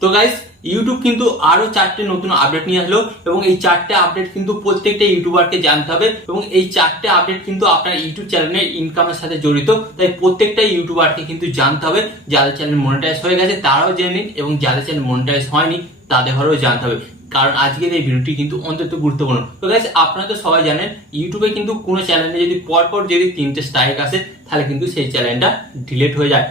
তো guys YouTube কিন্তু আরো 4টে নতুন আপডেট নিয়ে আসলো এবং এই 4টে আপডেট কিন্তু প্রত্যেকটা ইউটিউবারকে জানতে হবে এবং এই 4টে আপডেট কিন্তু আপনার ইউটিউব চ্যানেলের ইনকামের সাথে জড়িত। তাই প্রত্যেকটা ইউটিউবারকে কিন্তু জানতে হবে। যাদের চ্যানেল মনিটাইজ হয়ে গেছে তারাও জেনে নিন এবং যাদের চ্যানেল মনিটাইজ হয়নি তাদের হলেও জানতে হবে, কারণ আজকের এই ভিডিওটি কিন্তু অত্যন্ত গুরুত্বপূর্ণ। তো গাইস আপনারা তো সবাই জানেন ইউটিউবে কিন্তু কোনো চ্যানেলে যদি পরপর যদি 3টে স্ট্রাইক আসে তাহলে কিন্তু সেই চ্যানেলটা ডিলিট হয়ে যায়।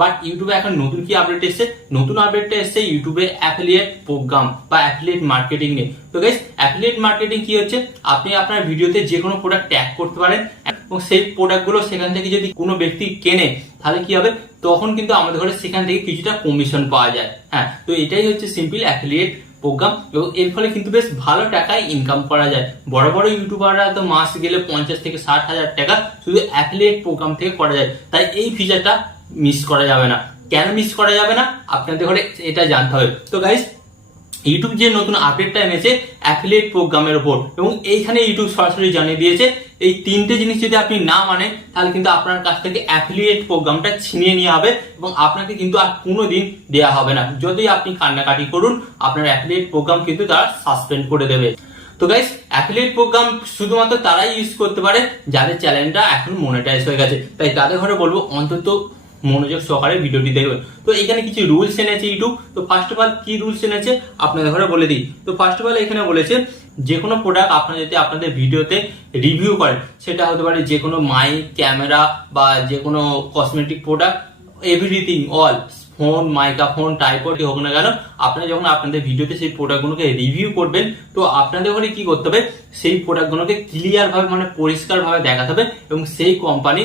বাট ইউটিউবে এখন নতুন কি আপডেট এসেছে? নতুন আপডেটটা এসেছে ইউটিউবে অ্যাফিলিয়েট প্রোগ্রাম বা অ্যাফিলিয়েট মার্কেটিং নিয়ে। তো গাইস অ্যাফিলিয়েট মার্কেটিং কি হচ্ছে? আপনি আপনার ভিডিওতে যে কোনো প্রোডাক্ট ট্যাগ করতে পারেন এবং সেই প্রোডাক্টগুলো সেখান থেকে যদি কোনো ব্যক্তি কেনে তাহলে কি হবে, তখন কিন্তু আমাদের ঘরে সেখান থেকে কিছুটা কমিশন পাওয়া যায়। হ্যাঁ, তো এটাই হচ্ছে সিম্পল অ্যাফিলিয়েট প্রোগ্রাম এবং এর ফলে কিন্তু বেশ ভালো টাকায় ইনকাম করা যায়। বড় বড় ইউটিউবাররা তো মাস গেলে 50 থেকে 60 হাজার টাকা শুধু অ্যাফিলিয়েট প্রোগ্রাম থেকে করা যায়। তাই এই ফিচারটা মিস করা যাবে না। কেন মিস করা যাবে না আপনাদের ঘরে এটা জানতে হবে। তো গাইস ইউটিউব যে নতুন আপডেটটা এনেছে অ্যাফিলিয়েট প্রোগ্রামের উপর এবং এইখানে ইউটিউব সরাসরি জানিয়ে দিয়েছে এই 3টে জিনিস যদি আপনি না মানেন তাহলে কিন্তু আপনার কাছ থেকে অ্যাফিলিয়েট প্রোগ্রামটা ছিনিয়ে নেওয়া হবে এবং আপনাকে কিন্তু আর কোনোদিন দেওয়া হবে না। যদি আপনি কান্নাকাটি করুন আপনার অ্যাফিলিয়েট প্রোগ্রাম কিন্তু তারা সাসপেন্ড করে দেবে। তো গাইস অ্যাফিলিয়েট প্রোগ্রাম শুধুমাত্র তারাই ইউজ করতে পারে যাদের চ্যানেলটা এখন মনিটাইজ হয়ে গেছে। তাই তাদের ঘরে বলবো অন্তত মনোযোগ সহকারে ভিডিওটি দেখবেন। তো এখানে কিছু রুলস এনেছে ইউটিউব। তো ফার্স্ট অফ অল কি রুলস এনেছে আপনাদের ঘরে বলে দিই। তো ফার্স্ট অফ অল এখানে বলেছে যে কোনো প্রোডাক্ট আপনারা যদি আপনাদের ভিডিওতে রিভিউ করেন, সেটা হতে পারে যে কোনো মাইক, ক্যামেরা বা যে কোনো cosmetic product, everything all, phone, microphone, tripod হোক না কেন, আপনারা যখন আপনাদের ভিডিওতে সেই প্রোডাক্টগুলোকে রিভিউ করবেন তো আপনাদের ঘরে কি করতে হবে, সেই প্রোডাক্টগুলোকে ক্লিয়ার ভাবে মানে পরিষ্কার ভাবে দেখাতে হবে এবং সেই কোম্পানি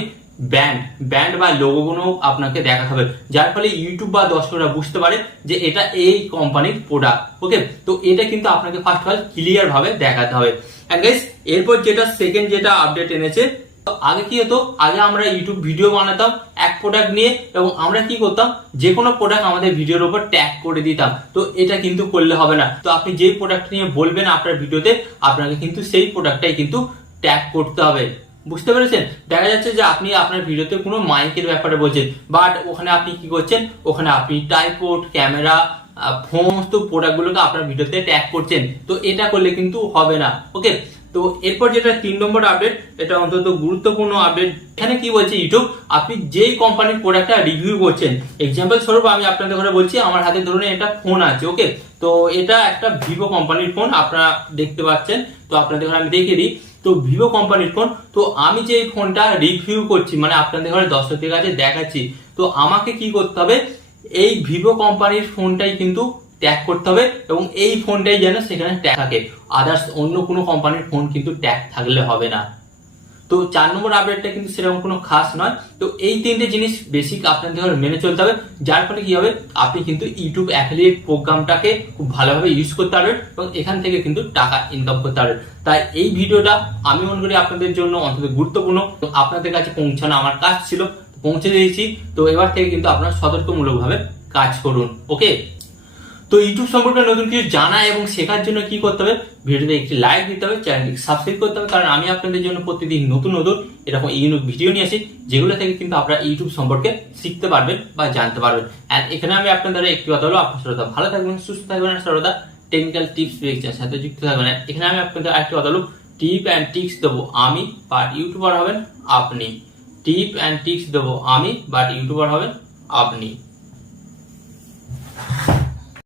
ব্র্যান্ড বা লোগোগুলো আপনাকে দেখাতে হবে, যার ফলে ইউটিউব বা দর্শকরা বুঝতে পারে যে এটা এই কোম্পানির প্রোডাক্ট। ওকে, তো এটা কিন্তু আপনাকে ফার্স্ট অফ অল ক্লিয়ার ভাবে দেখাতে হবে। এন্ড গাইস এরপর যেটা সেকেন্ড যেটা আপডেট এনেছে, আগে কি হতো, আগে আমরা ইউটিউব ভিডিও বানাতাম এক প্রোডাক্ট নিয়ে এবং আমরা কি করতাম যে কোনো প্রোডাক্ট আমাদের ভিডিওর উপর ট্যাগ করে দিতাম। তো এটা কিন্তু করলে হবে না। তো আপনি যেই প্রোডাক্ট নিয়ে বলবেন আপনার ভিডিওতে আপনাকে কিন্তু সেই প্রোডাক্টটাই কিন্তু ট্যাগ করতে হবে। বুঝতে পেরেছেন? দেখা যাচ্ছে যে আপনি আপনার ভিডিওতে কোনো মাইকের ব্যাপারে বলছেন, বাট ওখানে আপনি কি করছেন, ওখানে আপনি ট্রাইপড, ক্যামেরা, সমস্ত প্রোডাক্টগুলোকে আপনার ভিডিওতে ট্যাগ করছেন। তো এটা করলে কিন্তু হবে না। ওকে, তো এরপর যেটা 3 নম্বর আপডেট, এটা অন্তত গুরুত্বপূর্ণ আপডেট। এখানে কি বলছে ইউটিউব, আপনি যেই কোম্পানির প্রোডাক্টটা রিভিউ করছেন, এক্সাম্পল স্বরূপ আমি আপনাদের ঘরে বলছি আমার হাতে ধরুন এটা ফোন আছে। ওকে, তো এটা একটা ভিভো কোম্পানির ফোন আপনারা দেখতে পাচ্ছেন। তো আপনাদের ঘরে আমি দেখিয়ে দিই, তো ভিভো কোম্পানির ফোন। তো আমি যে ফোনটা রিভিউ করছি মানে আপনাদের ঘরে দর্শকদের কাছে দেখাচ্ছি, তো আমাকে কি করতে হবে, এই ভিভো কোম্পানির ফোনটাই কিন্তু ট্যাগ করতে হবে এবং এই ফোনটাই যেন সেখানে ট্যাগ থাকে, আদার্স অন্য কোনো কোম্পানির ফোন কিন্তু ট্যাগ থাকলে হবে না। তো 4 নম্বর আপডেটটা কিন্তু সেরকম কোনো খাস নয়। তো এই 3টে জিনিস বেসিক আপনাদের মেনে চলতে হবে, যার ফলে কি হবে আপনি কিন্তু ইউটিউব অ্যাফিলিয়েট প্রোগ্রামটাকে খুব ভালোভাবে ইউজ করতে পারবেন এবং এখান থেকে কিন্তু টাকা ইনকাম করতে পারবেন। তাই এই ভিডিওটা আমি মনে করি আপনাদের জন্য অন্তত গুরুত্বপূর্ণ। তো আপনাদের কাছে পৌঁছানো আমার কাজ ছিল, পৌঁছে দিয়েছি। তো এবার থেকে কিন্তু আপনারা সতর্কমূলকভাবে কাজ করুন। ওকে, তো ইউটিউব সম্পর্কে নতুন কিছু জানা এবং শেখার জন্য কি করতে হবে, ভিডিওতে একটি লাইক দিতে হবে, চ্যানেলটি সাবস্ক্রাইব করতে হবে, কারণ আমি আপনাদের জন্য প্রতিদিন নতুন নতুন এরকম ইউনিক ভিডিও নিয়ে আসি যেগুলো থেকে কিন্তু আপনারা ইউটিউব সম্পর্কে শিখতে পারবেন বা জানতে পারবেন। এন্ড এখানে আমি আপনাদের একটি কথা হলো, আপনার সর্বদা ভালো থাকবেন, সুস্থ থাকবেন, আর সর্বদা টেকনিক্যাল টিপস পেয়েছেন সাথে যুক্ত থাকবেন। এখানে আমি আপনাদের আরেকটি কথা হলো, টিপ অ্যান্ড টিক্স দেবো আমি, বাট ইউটিউবার হবেন আপনি। টিপ অ্যান্ড টিক্স দেবো আমি, বাট ইউটিউবার হবেন আপনি।